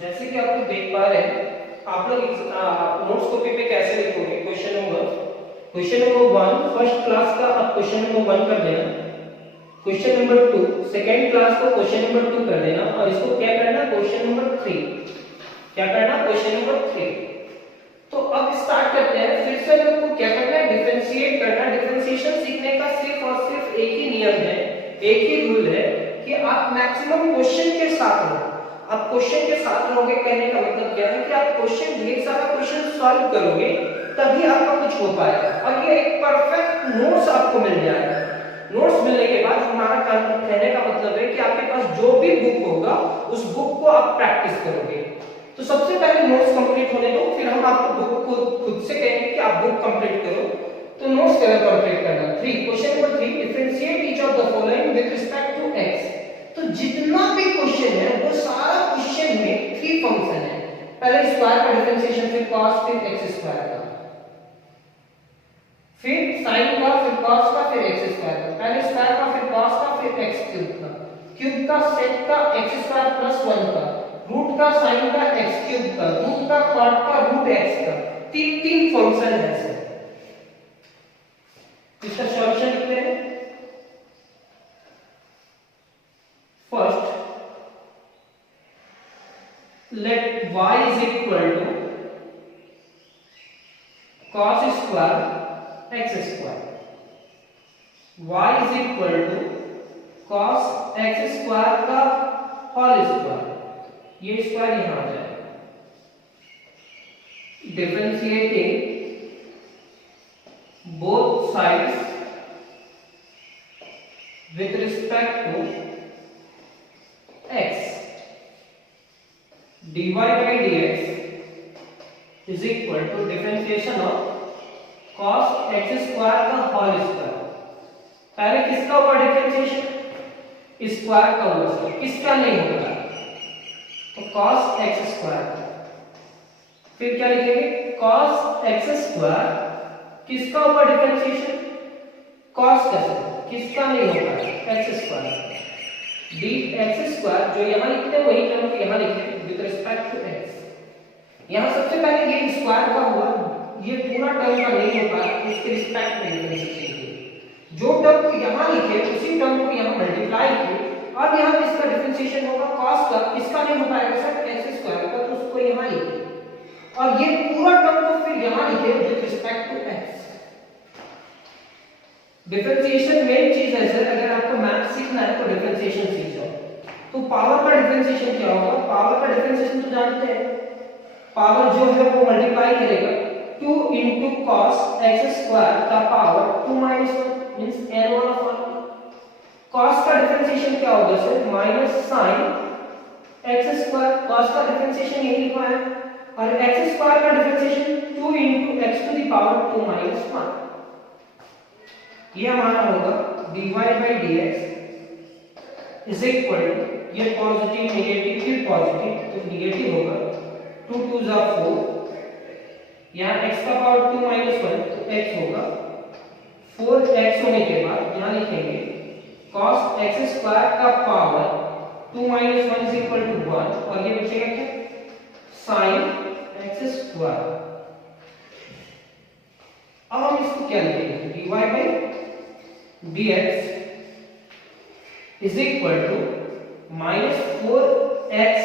जैसे कि आप लोग देख पा रहे हैं, आप लोग नोट्स कॉपी पे कैसे लिखोगे। क्वेश्चन नंबर 1 फर्स्ट क्लास का आप क्वेश्चन नंबर 1 कर देना। क्वेश्चन नंबर 2 सेकंड क्लास को क्वेश्चन नंबर 2 कर देना और इसको क्या करना, क्वेश्चन नंबर 3 क्या करना, क्वेश्चन नंबर 3। तो अब स्टार्ट करते हैं। फिर से लोग को क्या करना है, डिफरेंशिएट करना। डिफरेंशिएशन सीखने का सिर्फ और सिर्फ एक ही नियम है, एक ही रूल है कि आप मैक्सिमम क्वेश्चन के साथ रहो। आप क्वेश्चन के साथ रहोगे, कहने का मतलब क्या है कि आप क्वेश्चन, ढेर सारा क्वेश्चन सॉल्व करोगे तभी आपका कुछ हो पाएगा और ये एक परफेक्ट नोट्स आपको मिल जाएगा। नोट्स मिलने के बाद हमारा कहने का मतलब है कि आपके पास जो भी बुक होगा उस बुक को आप प्रैक्टिस करोगे। तो सबसे पहले नोट्स कंप्लीट होने दो, फिर हम आपको बुक को खुद से कहेंगे कि आप बुक कंप्लीट करो। तो नोट्स कैसे कंप्लीट करना। 3 question number 3 differentiate each of the following with respect to x। तो जितना भी क्वेश्चन है वो सारा क्वेश्चन में 3 फंक्शन है। पहले स्क्वायर का डिफरेंशिएशन, फिर cos, फिर x स्क्वायर का, फिर sin का, फिर cos का, फिर x स्क्वायर का। पहले स्क्वायर का, फिर cos का, फिर x क्यूब का सेक का x स्क्वायर प्लस 1 का, रूट का sin का x क्यूब का, रूट का cot का, रूट x का। तीन फंक्शन है सर। इसका सॉल्यूशन लिखते हैं। First let y is equal to cos square x square, y is equal to cos x square का होल स्क्वायर, ये स्क्वायर यहां आ जाएगा। Differentiating both sides with respect to x, dy by dx is equal to differentiation of cos x square का whole square. पहले किसका होगा differentiation, square का होगा सर, किसका नहीं होगा, तो cos x स्क्वायर। फिर क्या लिखेंगे, cos x स्क्वायर किसका होगा डिफरेंशिएशन, cos का सर, किसका नहीं होगा, x स्क्वायर। dx स्क्वायर जो यहां लिखते हैं वही टर्म यहां लिखेंगे विद रिस्पेक्ट टू x। यहां सबसे पहले ये स्क्वायर का हुआ, ये पूरा टर्म का नहीं होगा, इसके रिस्पेक्ट में डिफरेंशिएशन। जो टर्म को यहां लिखे उसी टर्म को यहां मल्टीप्लाई किए। अब यहां इसका डिफरेंशिएशन होगा cos का, किसका नहीं हो पाएगा सर, x स्क्वायर का, तो उसको यहां लिखे और ये पूरा टर्म को फिर यहां लिखे with respect to x। Differentiation मेन चीज है सर, अगर आपको मैथ सीखना है तो डिफरेंशिएशन सीख जाओ। तो पावर का डिफरेंशिएशन क्या होगा, पावर का डिफरेंशिएशन तो जानते हैं, पावर जो है वो मल्टीप्लाई करेगा 2 into cos x स्क्वायर का power 2 minus 1 means n1 of 1। cos का डिफरेंशिएशन क्या होगा sir, minus sin x square, cos का डिफरेंशिएशन यही लिखा है, और x स्क्वायर का differentiation 2 into x to the power 2 minus 1। ये हमारा होगा dy by dx is equal to, ये पॉजिटिव नेगेटिव फिर पॉजिटिव, तो नेगेटिव होगा 2 2 जा 4, यहाँ x का पावर 2 minus 1 तो x होगा 4x होने के बाद यहाँ लिखेंगे cos x स्क्वायर का power 2 minus 1 is equal to 1 और ये बचेगा क्या, sin x स्क्वायर। अब हम इसको क्या लिखेंगे, dy by dx is equal to minus 4x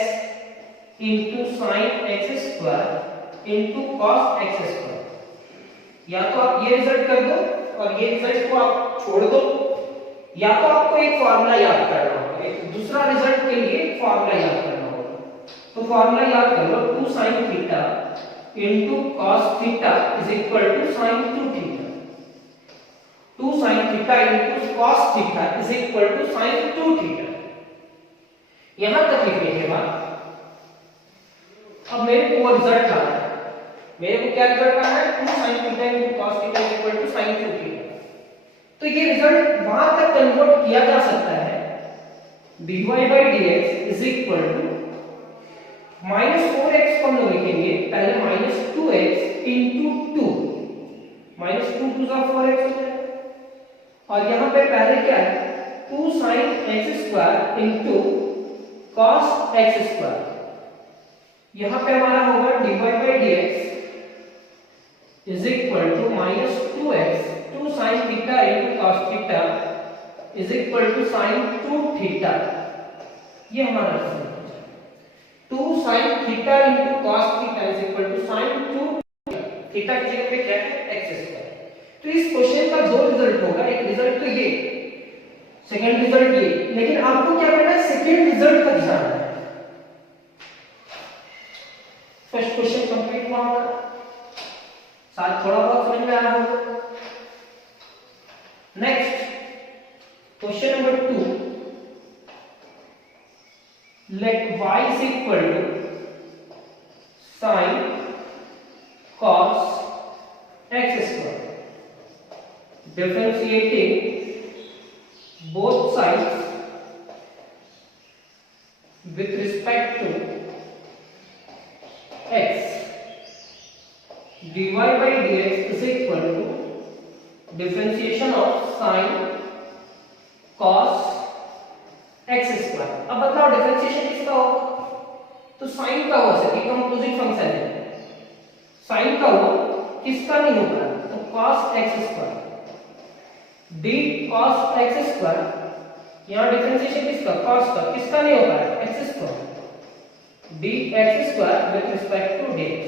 into sin x square into cos x square। या तो आप ये रिजल्ट कर दो और ये रिजल्ट को आप छोड़ दो, या तो आपको एक फॉर्मूला याद करना होगा, एक दूसरा रिजल्ट के लिए एक फॉर्मूला याद करना होगा। तो फॉर्मूला याद कर लो, 2 sin theta into cos theta is equal to sin 2 theta. 2 sin theta into cos theta is equal to sin 2 theta. यहां तक लिखने के बाद अब मेरे को रिजल्ट लाना है, मेरे को क्या रिजल्ट लाना है, 2 sin theta into cos theta is equal to sin 2 theta. तो ये रिजल्ट वहां तक कन्वर्ट किया जा सकता है, dy by dx is equal to -4x को हम लोग लिखेंगे पहले -2x into 2, -2 2 जा 4x हो जाएगा, और यहां पे पहले क्या है, 2 sin x square into cos x square. यहाँ पे हमारा होगा dy by dx is equal to minus 2x 2 sin theta into cos theta is equal to sin 2 theta. ये हमारा आंसर है। 2 sin theta into cos theta is equal to sin 2 theta की जगह पे क्या है x स्क्वायर। तो इस क्वेश्चन का दो रिजल्ट होगा, एक रिजल्ट तो ये, सेकंड रिजल्ट ये, लेकिन आपको क्या करना है सेकंड रिजल्ट का ध्यान रखना है। फर्स्ट क्वेश्चन कंप्लीट हुआ हमारा, साथ थोड़ा बहुत समझ में आया होगा। Next question number 2, let y is equal to sin cos x square, differentiating both sides with respect to x, dy by dx is equal to differentiation of sin cos x square। अब बताओ differentiation किसका होगा, तो sin का हो सकता है, composite function है, sin का हो, किसका नहीं होगा, तो cos x square d cos x square, यहाँ डिफरेंशिएशन किसका, cos का, किसका नहीं होगा, x square dx square with respect to dx।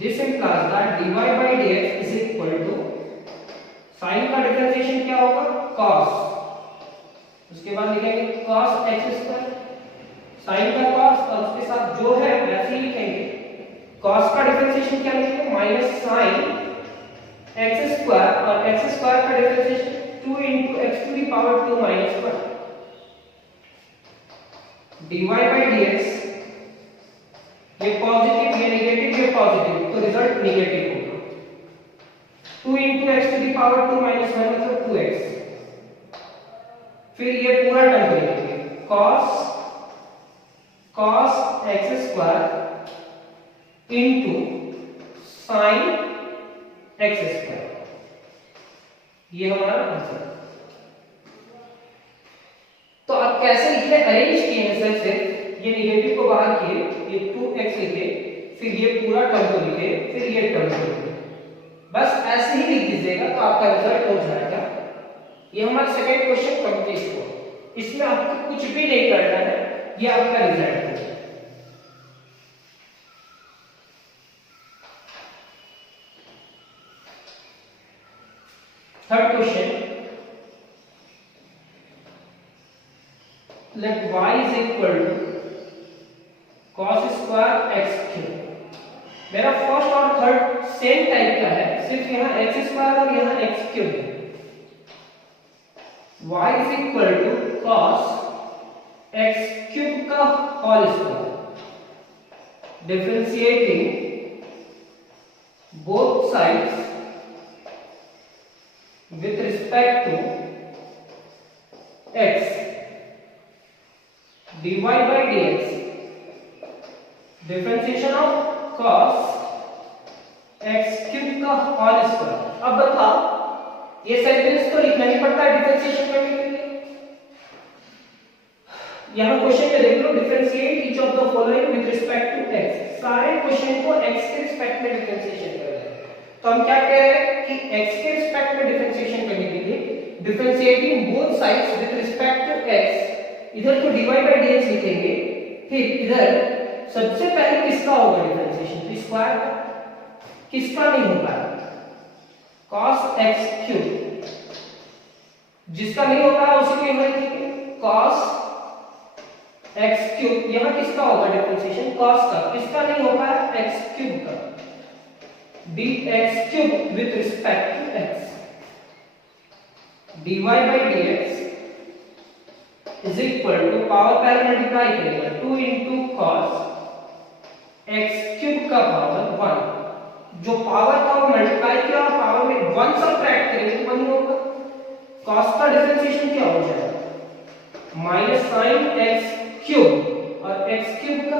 This implies that dy by dx is equal to sin का डिफरेंशिएशन क्या होगा, cos, उसके बाद लिखेंगे cos x square, sin का cos और उसके साथ जो है वैसे ही लिखेंगे, cos का डिफरेंशिएशन क्या लिखेंगे माइनस sin x स्क्वायर और x स्क्वायर का differentiation 2 into x to the power 2 minus 1, dy by dx, ये पॉजिटिव ये नेगेटिव ये पॉजिटिव, तो रिजल्ट नेगेटिव होगा। 2 into x to the power 2 minus 1 मतलब 2x, फिर ये पूरा टर्म करेंगे cos x square into sin x square, ये हमारा आंसर। तो आप कैसे लिखे, अरेंज किए हैं सर से, ये नेगेटिव को बाहर किए, ये 2x लिखे, फिर ये पूरा टर्म को लिखे, फिर ये टर्म को लिखे, बस ऐसे ही लिख दीजिएगा तो आपका रिजल्ट हो जाएगा। ये हमारा सेकंड क्वेश्चन कंप्लीट हुआ, इसमें आपको कुछ भी नहीं करना है, ये आपका रिजल्ट है। Third question, let y is equal to cos square x cube। मेरा फर्स्ट और थर्ड सेम टाइप का है, सिर्फ यहाँ x स्क्वायर और यहाँ x क्यूब है। y is equal to cos x cube का whole square, differentiating both sides with respect to x, dy by dx, differentiation of cos x cube का whole square. अब बताओ, ये सेंटेंस तो लिखना ही पड़ता है डिफरेंशिएशन करने के लिए। यहाँ क्वेश्चन में देख लो, differentiate each of the following with respect to x, सारे क्वेश्चन को x के रिस्पेक्ट में डिफरेंशिएशन कर रहे हैं। तो हम क्या कह रहे हैं कि x के रिस्पेक्ट में डिफरेंशिएशन करने के लिए differentiating both sides with respect to x, इधर तो dy by dx लिखेंगे, फिर इधर सबसे पहले किसका होगा डिफरेंशिएशन, तो स्क्वायर का, किसका नहीं होगा, cos x क्यूब, जिसका नहीं होगा उसी को यहां लिखेंगे cos x क्यूब, यहां किसका होगा डिफरेंशिएशन, cos का, किसका नहीं होगा x क्यूब का, dx cube with respect to x, dy by dx is equal to power पहले मल्टीप्लाई करेगा 2 into cos x cube का पावर 1, जो पावर था वो मल्टीप्लाई किया और पावर में 1 सब्ट्रैक्ट करेंगे तो 1 होगा। cos का डिफरेंशिएशन क्या हो जाएगा माइनस sin x क्यूब और x क्यूब का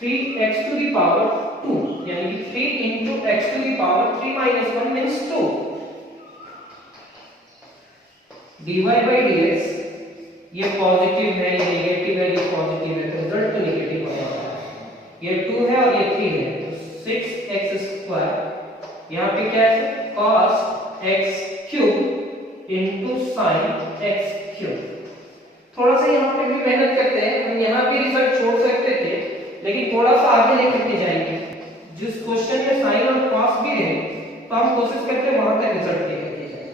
3x to the power 2, यानी कि 3 into x to the power 3 minus 1 means 2, dy by dx, ये पॉजिटिव है ये नेगेटिव है, ये पॉजिटिव है तो रिजल्ट तो नेगेटिव होगा। ये 2 है और ये 3 है, तो 6x² यहाँ पे क्या है cos x³ into sin x³। थोड़ा सा यहाँ पे भी मेहनत करते हैं, हम यहाँ भी रिजल्ट छोड़ सकते थे लेकिन थोड़ा सा आगे लेकर के जाएंगे। जिस क्वेश्चन में साइन और कॉस भी है तो हम कोशिश करते हैं वहां का रिजल्ट लेकर के जाए।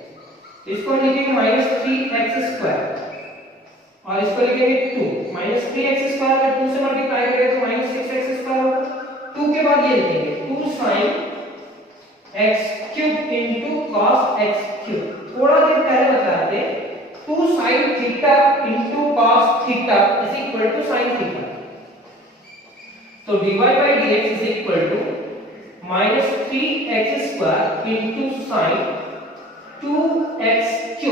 तो इसको हम लिखेंगे -3x² और इसको लिखेंगे 2। -3x² का 2 से मल्टीप्लाई करें तो -6x² होगा। 2 के बाद ये लिखेंगे 2 sin x³ into cos x³। थोड़ा देर पहले बताया थे 2 sin theta into cos theta is equal to sin theta. तो dy by dx is equal to -3x² into sin 2x³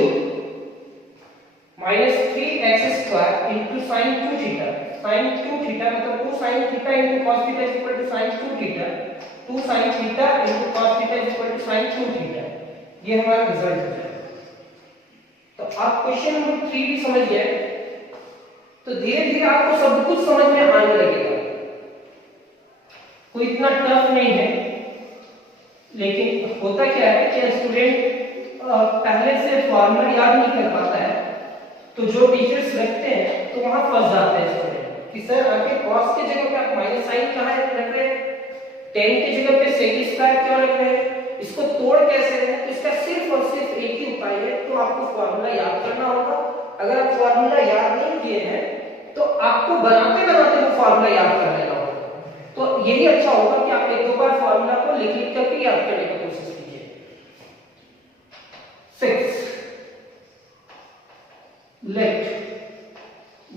-3x² into sin 2 theta. sin 2 theta मतलब 2 sin theta into cos theta is equal to sin 2 theta. 2 sin theta into cos theta is equal to sin 2 theta. ये हमारा result है। तो आप question number 3 भी समझ गए तो धीरे धीरे आपको सब कुछ समझ में आने लगेगा। कोई इतना टफ नहीं है, लेकिन होता क्या है कि स्टूडेंट पहले से फॉर्मूला याद नहीं कर पाता है, तो जो टीचर्स रखते हैं तो वहां फंस जाते हैं स्टूडेंट कि सर आपके cos की जगह पे आप माइनस साइन कहां रख रहे हैं, tan की जगह पे sec² क्यों रख रहे हैं, इसको तोड़ कैसे रहे हैं। तो इसका सिर्फ और सिर्फ एक ही उपाय है, तो आपको फॉर्मूला याद करना होगा। अगर आप फॉर्मूला याद नहीं किए हैं तो आपको बनाते बनाते वो फॉर्मूला याद कर लेना होगा। तो यही अच्छा होगा कि आप एक दो बार फॉर्मूला को लिख लिख करके याद करने की कोशिश कीजिए। 6 let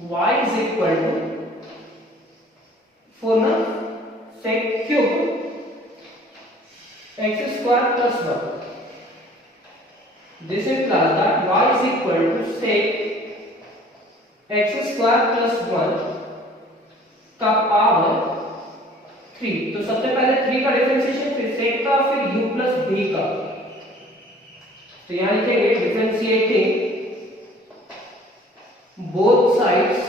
y is equal to for sec³ x² plus 1. This implies that y is equal to sec x² plus 1 का पावर 3। तो सबसे पहले 3 का डिफरेंशिएशन, फिर sec का, फिर u plus b का। तो यहां लिखेंगे differentiating both sides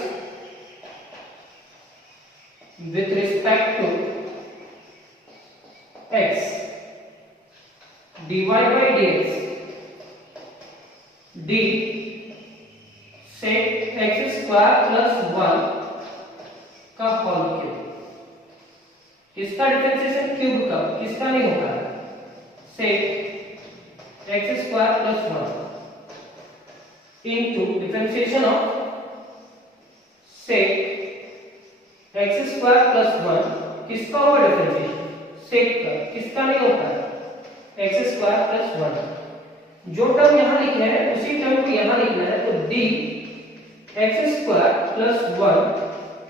with respect to x dy by dx d sec x² plus 1 का होल क्यूब। किसका डिफरेंशिएशन, क्यूब का, किसका नहीं होगा, sec x² plus 1 into differentiation of sec x² plus 1 किसका होगा डिफरेंशिएशन, sec का, किसका नहीं होता है, x² plus 1। जो टर्म यहां लिखे हैं उसी टर्म को यहां लिखना है, तो d x² plus 1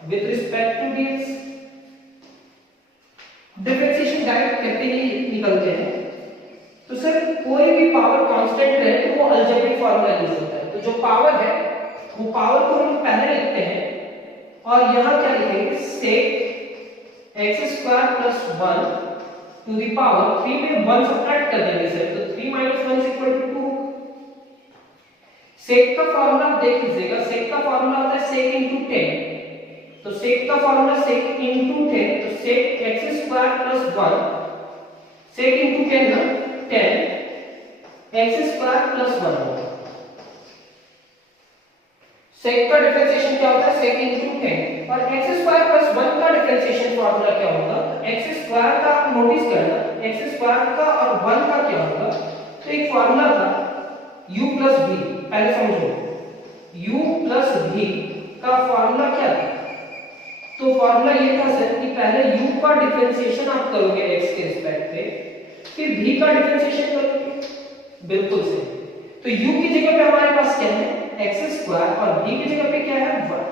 with respect to dx। Differentiation direct करते ही निकलते हैं। तो सर कोई भी पावर कांस्टेंट रहे तो वो अलजेब्रिक फार्मूला यूज होता है। तो जो पावर है वो पावर को हम पहले लिखते हैं और यहां क्या लिखेंगे, sec x² plus 1 to the power 3 में 1 सब्ट्रैक्ट कर देंगे सर, तो 3 minus 1 is equal to 2। sec का फार्मूला आप देख लीजिएगा, sec का फार्मूला होता है sec into 10। तो sec का फार्मूला sec into 10, तो sec x² plus 1 sec into 10 ना 10 x² plus 1 होगा। sec का डिफरेंशिएशन क्या होता है, sec into 10 और x² plus 1 का डिफरेंशिएशन फार्मूला क्या होगा, x² का नोटिस करना, x² का और 1 का क्या होगा। तो एक फार्मूला था u plus v, पहले समझो u plus v का फार्मूला क्या था। तो फार्मूला ये था सर कि पहले u का डिफरेंशिएशन आप करोगे x के रिस्पेक्ट पे, फिर v का डिफरेंशिएशन करोगे, बिल्कुल सही। तो u की जगह पे हमारे पास क्या है, x² और v की जगह पे क्या है 1।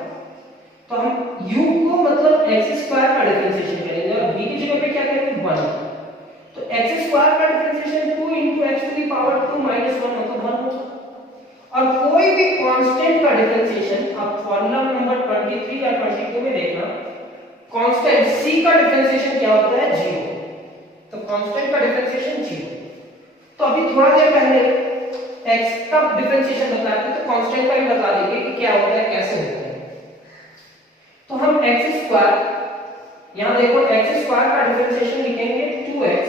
तो हम u को मतलब x² का डिफरेंशिएशन करेंगे और v की जगह पे क्या करेंगे 1। तो x² का differentiation 2 into x to the power 2 minus 1 मतलब 1 होगा। और कोई भी कांस्टेंट का डिफरेंशिएशन आप फार्मूला नंबर 23 या 22 में देखना, कांस्टेंट c का डिफरेंशिएशन क्या होता है 0। तो कांस्टेंट का डिफरेंशिएशन 0। तो अभी थोड़ा देर पहले x का डिफरेंशिएशन बताया था, तो कांस्टेंट का भी बता देंगे कि क्या होता है, कैसे होता है। तो हम x² यहाँ देखो x स्क्वायर का डिफरेंशिएशन लिखेंगे 2x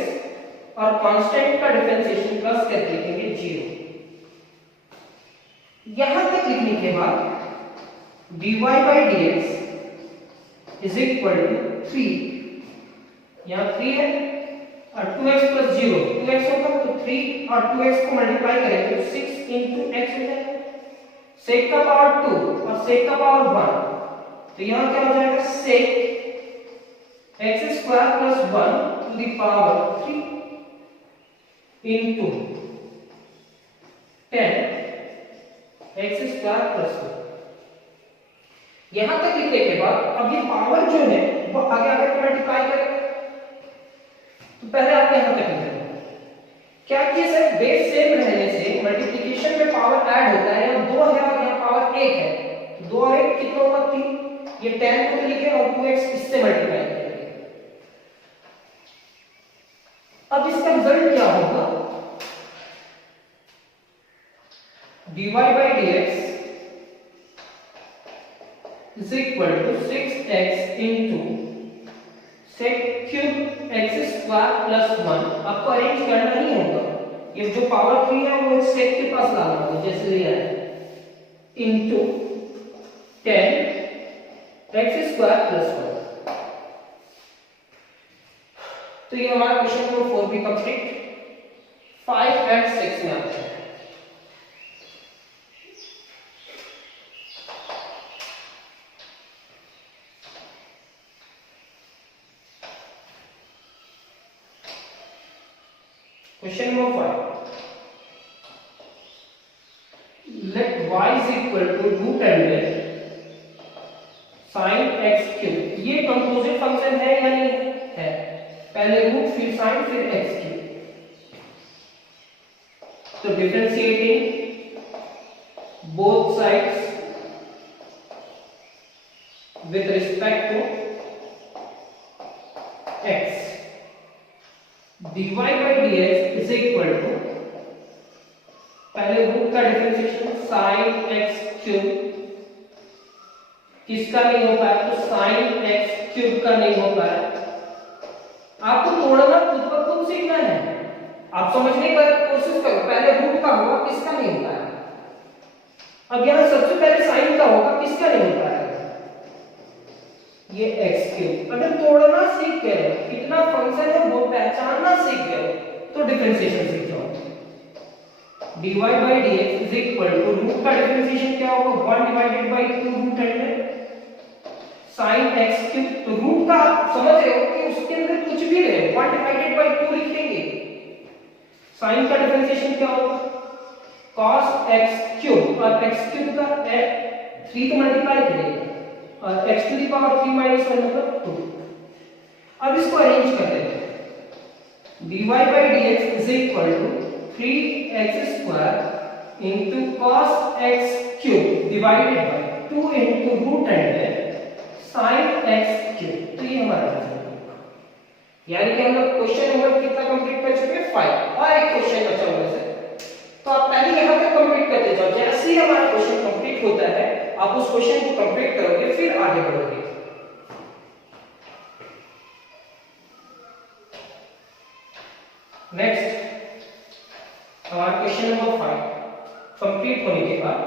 और कांस्टेंट का डिफरेंशिएशन प्लस करके लिखेंगे 0। यहां तक लिखने के बाद dy by dx is equal to 3, यहाँ 3 है और 2x प्लस 0, 2x होगा तो 3 और 2x को मल्टीप्लाई करेंगे तो 6 into x हो जाएगा, sec का पावर 2 और sec का पावर 1, तो यहाँ क्या हो जाएगा sec x square plus 1 to the power 3 into 10 x square plus 1। यहां तक लिखने के बाद अब ये पावर जो है वो आगे आगे मल्टीप्लाई करेगा, तो पहले आप यहां तक लिखेंगे क्या कि सर बेस सेम रहने से मल्टीप्लिकेशन में पावर ऐड होता है, यहाँ 2 है और यहाँ पावर 1 है, 2 और 1 कितना होगा 3, ये 10 को लिखे और 2x इससे मल्टीप्लाई करेंगे। अब इसका रिजल्ट क्या होगा, dy by dx is equal to 6x into sec cube x square plus 1। आपको अरेंज करना ही होगा, ये जो पावर 3 है वो sec के पास लाना होगा जैसे लिया है, into 10 x square plus 1। तो ये हमारा क्वेश्चन नंबर 4 भी कंप्लीट। 5 and 6 में आते हैं। Question number 5. Let y is equal to root under sin x cube। ये कंपोजिट फंक्शन है या नहीं है, पहले रूट फिर sin फिर x क्यूब, तो differentiating both sides with respect to x, dy by dx is equal to पहले रूट का डिफरेंशिएशन sin x क्यूब, किसका नहीं हो पाया तो sin x क्यूब का नहीं हो पाया। आपको तोड़ना खुद ब खुद सीखना है, आप समझने की कोशिश करो, पहले रूट का होगा किसका नहीं हो पाया, अब यहां सबसे पहले sin का होगा किसका नहीं हो पाया, ये x क्यूब। अगर तोड़ना सीख गए, कितना फंक्शन है वो पहचानना सीख गए तो डिफरेंशिएशन सीख जाओ। dy by dx is equal to root का डिफरेंशिएशन क्या होगा 1 divided by 2 root under sin x cube. तो रूट का आप समझ रहे हो कि उसके अंदर कुछ भी रहे 1 divided by 2 लिखेंगे। sin का डिफरेंशिएशन क्या होगा cos x क्यूब, और x क्यूब का 3 को मल्टीप्लाई करेंगे और x to the power 3 minus 1 मतलब 2। अब इसको अरेंज कर देते हैं, dy by dx is equal to 3x square into cos x cube divided by 2 into root under sin x cube। तो ये हमारा आंसर है, यानी कि हम लोग क्वेश्चन नंबर कितना कंप्लीट कर चुके हैं 5, और एक क्वेश्चन बचा हुआ है। तो आप पहले यहां तक कंप्लीट करते जाओ, जैसे ही हमारा क्वेश्चन कंप्लीट होता है आप उस क्वेश्चन को कंप्लीट करोगे फिर आगे बढ़ोगे। नेक्स्ट हमारा क्वेश्चन नंबर 5 कंप्लीट होने के बाद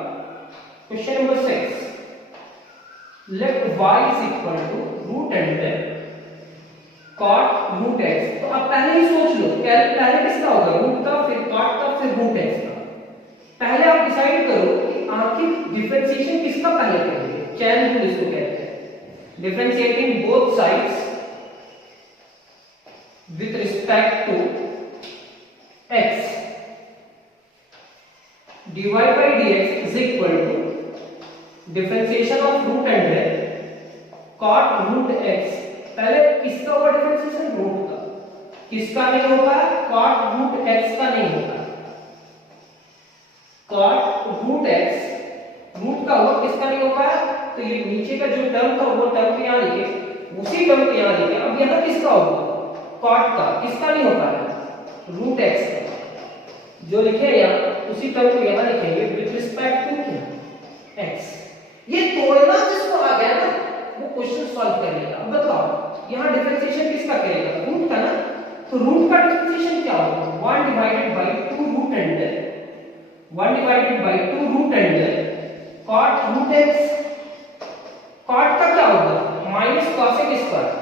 question number 6, let y is equal to root under cot root x। तो आप पहले ही सोच लो पहले किसका होगा रूट का, फिर cot का, फिर root x का। पहले आप डिसाइड करो कि आखिर डिफरेंशिएशन किसका पहले करेंगे, चैन रूल इसको कहते हैं, differentiating both sides with respect to x, dy by dx is equal to differentiation of root under cot root x। पहले किसका होगा डिफरेंशिएशन रूट का, किसका नहीं होगा cot root x का नहीं होगा, cot root x रूट का होगा किसका नहीं होगा, तो ये नीचे का जो टर्म था वो टर्म यहां लिखे, उसी टर्म को यहां लिखे। अब यहां किसका होगा cot का, किसका नहीं होगा root x का, जो लिखे यहां उसी टर्म को यहां लिखेंगे विद रिस्पेक्ट टू x। ये तोड़ना जिसको आ गया ना वो क्वेश्चन सॉल्व कर लेगा। अब बताओ यहाँ डिफरेंशिएशन किसका करेगा, रूट का ना, तो रूट का डिफरेंशिएशन क्या होगा, 1 divided by 2 root under 1 divided by 2 root under cot root x। cot का क्या होगा माइनस cosec स्क्वायर,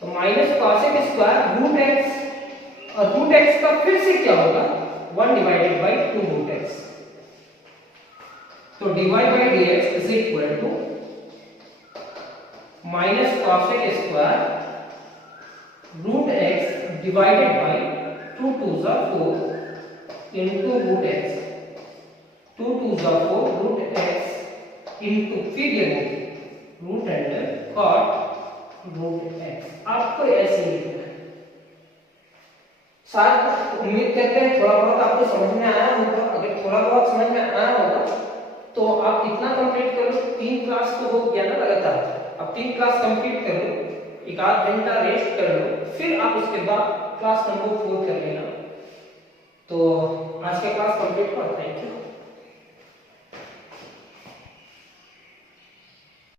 तो minus cosec square root x, और रूट x का फिर से क्या होगा 1 डिवाइडेड बाय 2 रूट x। तो dy by dx is equal to minus cosec square root x divided by 2 2 जा 4 इनटू रूट x, 2 2 जा 4 रूट x इनटू फिर ये root under cot root x। आपको ऐसे लिखना है। शायद उम्मीद करते हैं थोड़ा बहुत आपको समझ में आया होगा। अगर थोड़ा बहुत समझ में आया होगा तो आप इतना कंप्लीट करो, 3 क्लास तो हो गया ना लगातार। अब 3 क्लास कंप्लीट करो, एक आध घंटा रेस्ट कर लो, फिर आप उसके बाद क्लास नंबर 4 कर लेना। तो आज का क्लास कंप्लीट हुआ। Thank you.